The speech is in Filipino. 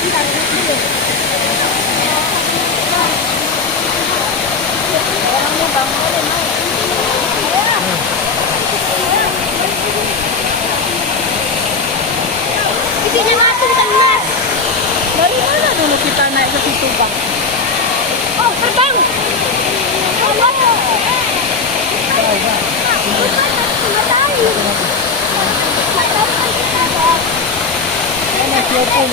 Hindi na natin tanas. Dari mana dulu kita naik ke situ, Bang? Oh, terbang. Mana telepon,